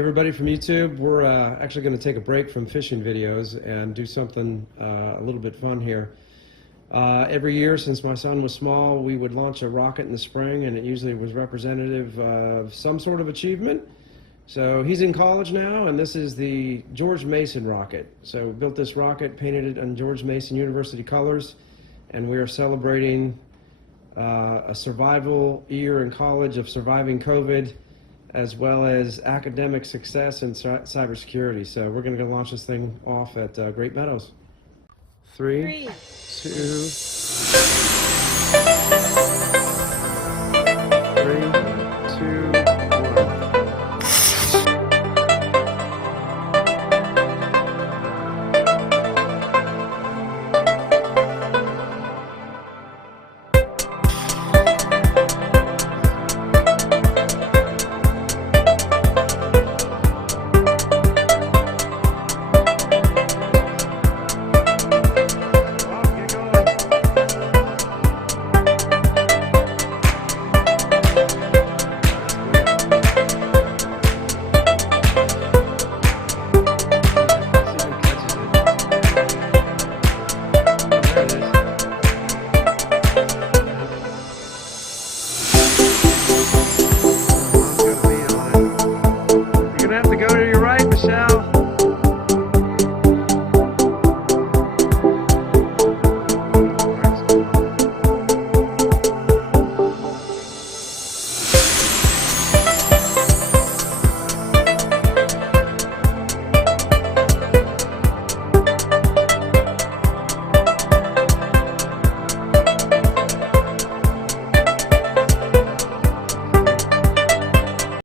Everybody from YouTube, we're actually going to take a break from fishing videos and do something a little bit fun here. Every year since my son was small, we would launch a rocket in the spring, and it usually was representative of some sort of achievement. So he's in college now, and this is the George Mason rocket. So we built this rocket, painted it on George Mason University colors, and we are celebrating a survival year in college of surviving COVID, as well as academic success and cybersecurity. So we're going to go launch this thing off at Great Meadows. 3, 2...